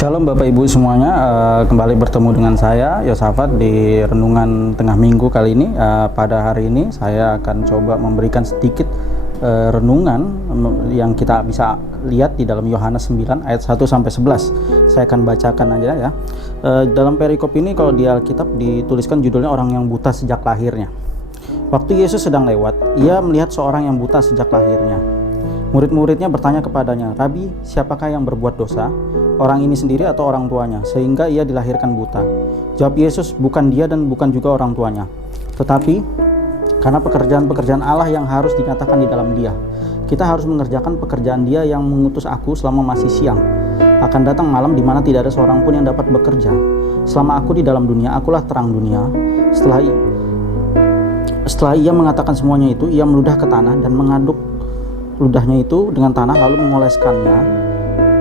Shalom Bapak Ibu semuanya, kembali bertemu dengan saya Yosafat di Renungan Tengah Minggu kali ini. Pada hari ini saya akan coba memberikan sedikit renungan yang kita bisa lihat di dalam Yohanes 9 ayat 1-11. Saya akan bacakan aja ya. Dalam perikop ini kalau di Alkitab dituliskan judulnya orang yang buta sejak lahirnya. Waktu Yesus sedang lewat, ia melihat seorang yang buta sejak lahirnya. Murid-muridnya bertanya kepadanya, "Rabi, siapakah yang berbuat dosa? Orang ini sendiri atau orang tuanya, sehingga ia dilahirkan buta?" Jawab Yesus, "Bukan dia dan bukan juga orang tuanya, tetapi karena pekerjaan-pekerjaan Allah yang harus dinyatakan di dalam dia. Kita harus mengerjakan pekerjaan dia yang mengutus aku selama masih siang. Akan datang malam di mana tidak ada seorang pun yang dapat bekerja. Selama aku di dalam dunia, akulah terang dunia." Setelah ia mengatakan semuanya itu, ia meludah ke tanah dan mengaduk ludahnya itu dengan tanah, lalu mengoleskannya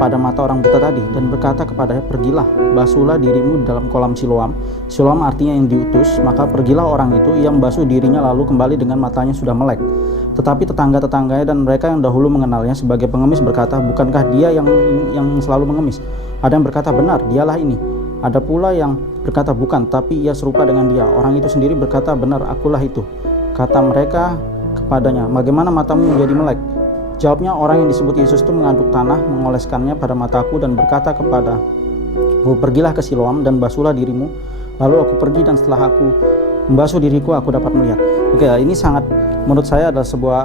pada mata orang buta tadi dan berkata kepadanya, "Pergilah, basuhlah dirimu dalam kolam Siloam." Siloam artinya yang diutus. Maka pergilah orang itu, ia membasuh dirinya lalu kembali dengan matanya sudah melek. Tetapi tetangga-tetangganya dan mereka yang dahulu mengenalnya sebagai pengemis berkata, "Bukankah dia yang selalu mengemis?" Ada yang berkata, "Benar, dialah ini." Ada pula yang berkata, "Bukan, tapi ia serupa dengan dia." Orang itu sendiri berkata, "Benar, akulah itu." Kata mereka kepadanya, "Bagaimana matamu menjadi melek?" Jawabnya, "Orang yang disebut Yesus itu mengaduk tanah, mengoleskannya pada mataku dan berkata kepada aku, 'Pergilah ke Siloam dan basuhlah dirimu.' Lalu aku pergi dan setelah aku membasuh diriku, aku dapat melihat." Oke, ini sangat menurut saya adalah sebuah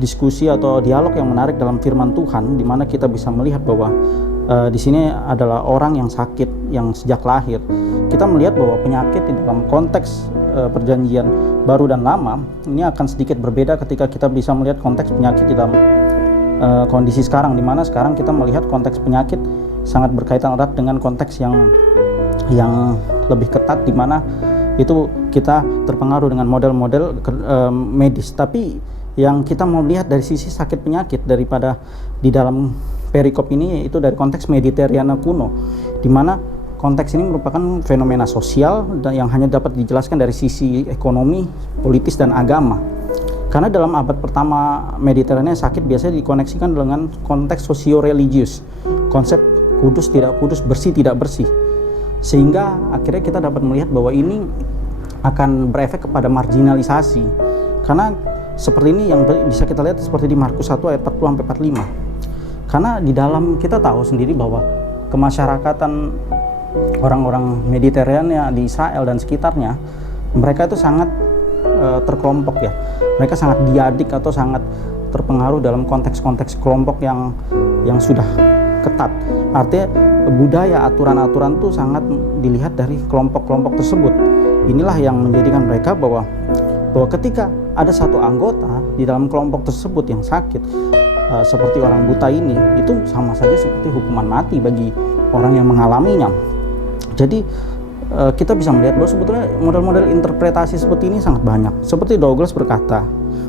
diskusi atau dialog yang menarik dalam firman Tuhan, di mana kita bisa melihat bahwa di sini adalah orang yang sakit yang sejak lahir. Kita melihat bahwa penyakit di dalam konteks perjanjian baru dan lama ini akan sedikit berbeda ketika kita bisa melihat konteks penyakit di dalam kondisi sekarang, di mana sekarang kita melihat konteks penyakit sangat berkaitan erat dengan konteks yang lebih ketat, di mana itu kita terpengaruh dengan model-model medis. Tapi yang kita mau lihat dari sisi sakit penyakit daripada di dalam perikop ini, yaitu dari konteks Mediterania kuno, di mana konteks ini merupakan fenomena sosial dan yang hanya dapat dijelaskan dari sisi ekonomi, politis, dan agama. Karena dalam abad pertama Mediterania, sakit biasanya dikoneksikan dengan konteks sosio-religius, konsep kudus tidak kudus, bersih tidak bersih. Sehingga akhirnya kita dapat melihat bahwa ini akan berefek kepada marginalisasi. Karena seperti ini yang bisa kita lihat seperti di Markus 1 ayat 40-45. Karena di dalam kita tahu sendiri bahwa kemasyarakatan orang-orang Mediterania di Israel dan sekitarnya, mereka itu sangat terkelompok ya. Mereka sangat diadik atau sangat terpengaruh dalam konteks-konteks kelompok yang sudah ketat. Artinya budaya, aturan-aturan itu sangat dilihat dari kelompok-kelompok tersebut. Inilah yang menjadikan mereka bahwa ketika ada satu anggota di dalam kelompok tersebut yang sakit, seperti orang buta ini, itu sama saja seperti hukuman mati bagi orang yang mengalaminya. Jadi kita bisa melihat bahwa sebetulnya model-model interpretasi seperti ini sangat banyak. Seperti Douglas berkata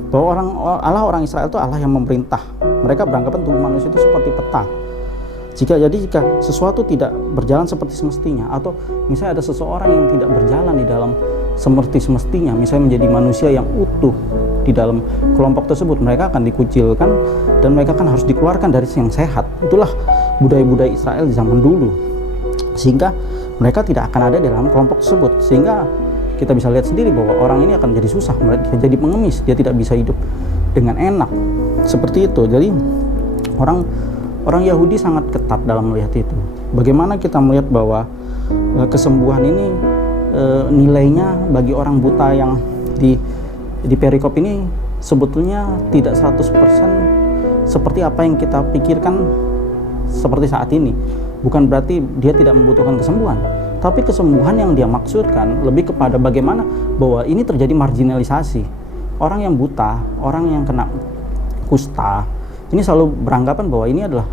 bahwa Allah orang Israel itu Allah yang memerintah. Mereka beranggapan tubuh manusia itu seperti peta. Jika sesuatu tidak berjalan seperti semestinya, atau misalnya ada seseorang yang tidak berjalan di dalam seperti semestinya, misalnya menjadi manusia yang utuh di dalam kelompok tersebut, mereka akan dikucilkan dan mereka kan harus dikeluarkan dari yang sehat. Itulah budaya-budaya Israel di zaman dulu, sehingga mereka tidak akan ada di dalam kelompok tersebut. Sehingga kita bisa lihat sendiri bahwa orang ini akan jadi susah, dia jadi pengemis, dia tidak bisa hidup dengan enak seperti itu. Jadi orang Yahudi sangat ketat dalam melihat itu. Bagaimana kita melihat bahwa kesembuhan ini nilainya bagi orang buta yang di perikop ini sebetulnya tidak 100% seperti apa yang kita pikirkan seperti saat ini. Bukan berarti dia tidak membutuhkan kesembuhan, tapi kesembuhan yang dia maksudkan lebih kepada bagaimana bahwa ini terjadi marginalisasi. Orang yang buta, orang yang kena kusta, ini selalu beranggapan bahwa ini adalah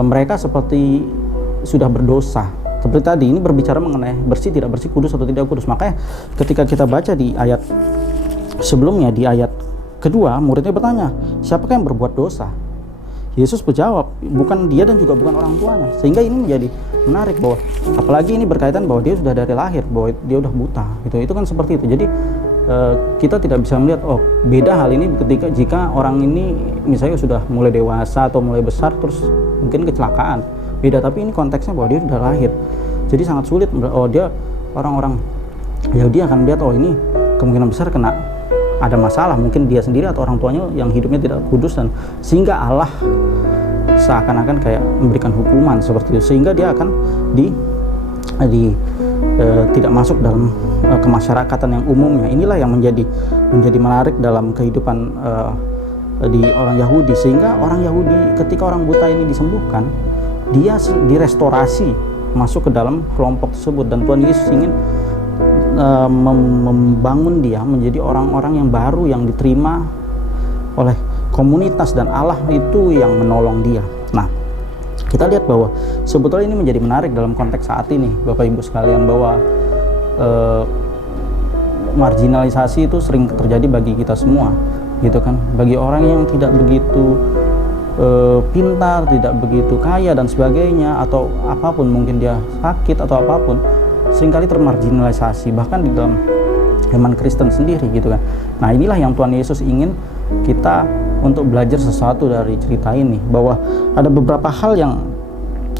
mereka seperti sudah berdosa. Seperti tadi, ini berbicara mengenai bersih tidak bersih, kudus atau tidak kudus. Makanya ketika kita baca di ayat sebelumnya, di ayat kedua, muridnya bertanya, "Siapakah yang berbuat dosa?" Yesus menjawab, "Bukan dia dan juga bukan orang tuanya." Sehingga ini menjadi menarik bahwa apalagi ini berkaitan bahwa dia sudah dari lahir, bahwa dia sudah buta. Itu kan seperti itu. Jadi kita tidak bisa melihat beda hal ini jika orang ini misalnya sudah mulai dewasa atau mulai besar terus mungkin kecelakaan beda. Tapi ini konteksnya bahwa dia sudah lahir, jadi sangat sulit. Dia orang-orang Yahudi akan melihat, ini kemungkinan besar kena ada masalah, mungkin dia sendiri atau orang tuanya yang hidupnya tidak kudus, dan sehingga Allah seakan-akan kayak memberikan hukuman seperti itu, sehingga dia akan tidak masuk dalam kemasyarakatan yang umumnya. Inilah yang menjadi menarik dalam kehidupan di orang Yahudi, sehingga orang Yahudi ketika orang buta ini disembuhkan, dia direstorasi masuk ke dalam kelompok tersebut, dan Tuhan Yesus ingin membangun dia menjadi orang-orang yang baru yang diterima oleh komunitas, dan Allah itu yang menolong dia. Nah, kita lihat bahwa sebetulnya ini menjadi menarik dalam konteks saat ini, Bapak Ibu sekalian, bahwa marginalisasi itu sering terjadi bagi kita semua, gitu kan, bagi orang yang tidak begitu pintar, tidak begitu kaya dan sebagainya, atau apapun, mungkin dia sakit atau apapun, seringkali termarginalisasi bahkan di dalam iman Kristen sendiri, gitu kan. Nah, inilah yang Tuhan Yesus ingin kita untuk belajar sesuatu dari cerita ini, bahwa ada beberapa hal yang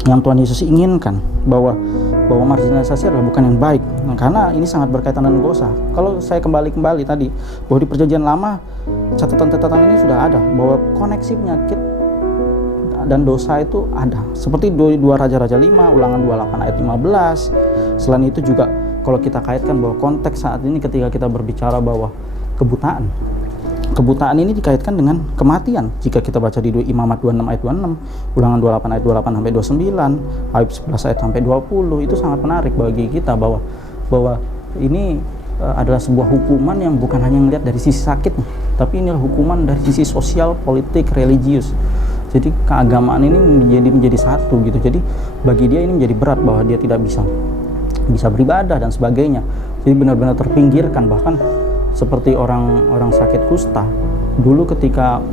Tuhan Yesus inginkan, bahwa marginalisasi adalah bukan yang baik. Nah, karena ini sangat berkaitan dengan dosa. Kalau saya kembali tadi, bahwa di Perjanjian Lama catatan-catatan ini sudah ada, bahwa koneksi penyakit dan dosa itu ada, seperti 2 Raja-Raja 5, Ulangan 28 ayat 15. Selain itu juga kalau kita kaitkan bahwa konteks saat ini ketika kita berbicara bahwa kebutaan ini dikaitkan dengan kematian. Jika kita baca di Imamat 26 ayat 26, Ulangan 28 ayat 28 sampai 29, Ayub 11 ayat sampai 20, itu sangat menarik bagi kita bahwa ini adalah sebuah hukuman yang bukan hanya melihat dari sisi sakitnya, tapi inilah hukuman dari sisi sosial, politik, religius. Jadi keagamaan ini menjadi satu, gitu. Jadi bagi dia ini menjadi berat bahwa dia tidak bisa beribadah dan sebagainya. Jadi benar-benar terpinggirkan. Bahkan seperti orang sakit kusta dulu, ketika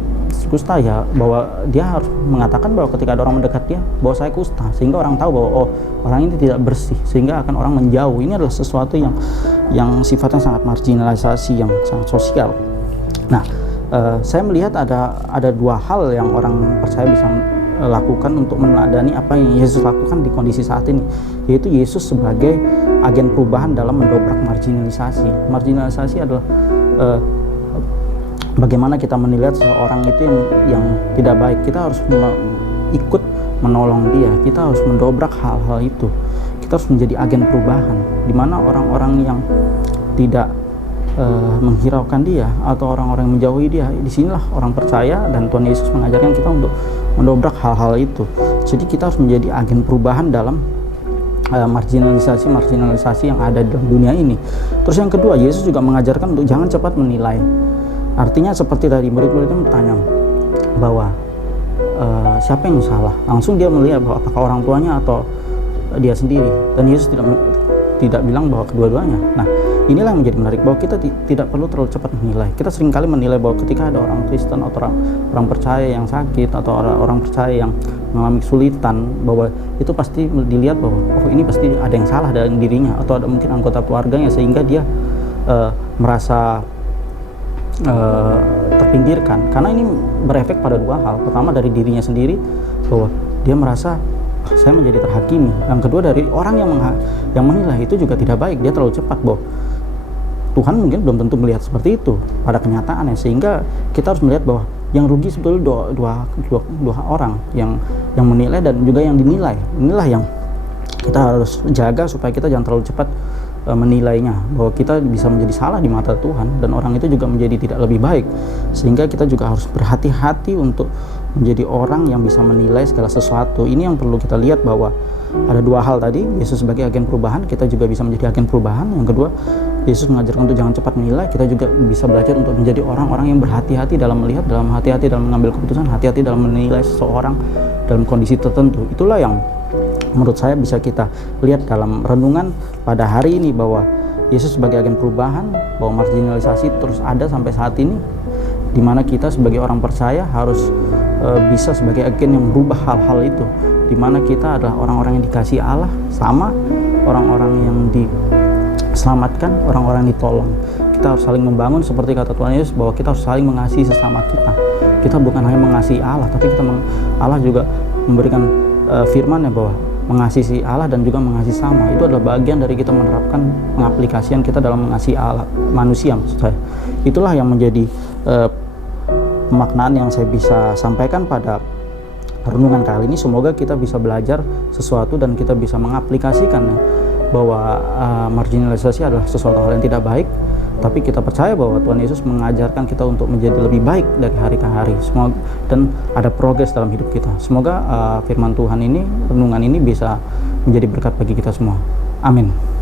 kusta ya, bahwa dia harus mengatakan bahwa ketika ada orang mendekat dia bahwa saya kusta, sehingga orang tahu bahwa orang ini tidak bersih, sehingga akan orang menjauh. Ini adalah sesuatu yang sifatnya sangat marginalisasi, yang sangat sosial. Nah, saya melihat ada 2 hal yang orang percaya bisa lakukan untuk meneladani apa yang Yesus lakukan di kondisi saat ini, yaitu Yesus sebagai agen perubahan dalam mendobrak marginalisasi. Marginalisasi adalah bagaimana kita menilai seseorang itu yang tidak baik. Kita harus ikut menolong dia, kita harus mendobrak hal-hal itu, kita harus menjadi agen perubahan, di mana orang-orang yang tidak menghiraukan dia atau orang-orang yang menjauhi dia, disinilah orang percaya, dan Tuhan Yesus mengajarkan kita untuk mendobrak hal-hal itu. Jadi kita harus menjadi agen perubahan dalam marginalisasi yang ada di dalam dunia ini. Terus yang kedua, Yesus juga mengajarkan untuk jangan cepat menilai. Artinya seperti tadi murid-muridnya bertanya bahwa siapa yang salah, langsung dia melihat bahwa apakah orang tuanya atau dia sendiri, dan Yesus tidak bilang bahwa kedua-duanya. Nah, inilah yang menjadi menarik, bahwa kita tidak perlu terlalu cepat menilai. Kita seringkali menilai bahwa ketika ada orang Kristen atau orang percaya yang sakit, atau orang percaya yang mengalami kesulitan, bahwa itu pasti dilihat bahwa ini pasti ada yang salah dalam dirinya, atau ada mungkin anggota keluarganya, sehingga dia merasa terpinggirkan. Karena ini berefek pada 2 hal. Pertama, dari dirinya sendiri, bahwa dia merasa saya menjadi terhakimi. Yang kedua, dari orang yang menilai itu juga tidak baik. Dia terlalu cepat, bahwa Tuhan mungkin belum tentu melihat seperti itu pada kenyataannya, sehingga kita harus melihat bahwa yang rugi sebetulnya dua orang yang menilai dan juga yang dinilai. Inilah yang kita harus jaga supaya kita jangan terlalu cepat menilainya, bahwa kita bisa menjadi salah di mata Tuhan, dan orang itu juga menjadi tidak lebih baik, sehingga kita juga harus berhati-hati untuk menjadi orang yang bisa menilai segala sesuatu. Ini yang perlu kita lihat, bahwa ada 2 hal tadi. Yesus sebagai agen perubahan, kita juga bisa menjadi agen perubahan. Yang kedua, Yesus mengajarkan untuk jangan cepat menilai. Kita juga bisa belajar untuk menjadi orang-orang yang berhati-hati dalam melihat, dalam hati-hati dalam mengambil keputusan, hati-hati dalam menilai seseorang dalam kondisi tertentu. Itulah yang menurut saya bisa kita lihat dalam renungan pada hari ini, bahwa Yesus sebagai agen perubahan, bahwa marginalisasi terus ada sampai saat ini, di mana kita sebagai orang percaya harus bisa sebagai agen yang merubah hal-hal itu, di mana kita adalah orang-orang yang dikasihi Allah, sama orang-orang yang diselamatkan, orang-orang yang ditolong. Kita harus saling membangun, seperti kata Tuhan Yesus, bahwa kita harus saling mengasihi sesama kita. Kita bukan hanya mengasihi Allah, tapi Allah juga memberikan firman-Nya bahwa mengasihi Allah dan juga mengasihi sama itu adalah bagian dari kita menerapkan pengaplikasian kita dalam mengasihi Allah, manusia maksud saya. Itulah yang menjadi pemaknaan yang saya bisa sampaikan pada renungan kali ini. Semoga kita bisa belajar sesuatu dan kita bisa mengaplikasikannya, bahwa marginalisasi adalah sesuatu hal yang tidak baik, tapi kita percaya bahwa Tuhan Yesus mengajarkan kita untuk menjadi lebih baik dari hari ke hari. Semoga dan ada progres dalam hidup kita. Semoga firman Tuhan ini, renungan ini bisa menjadi berkat bagi kita semua. Amin.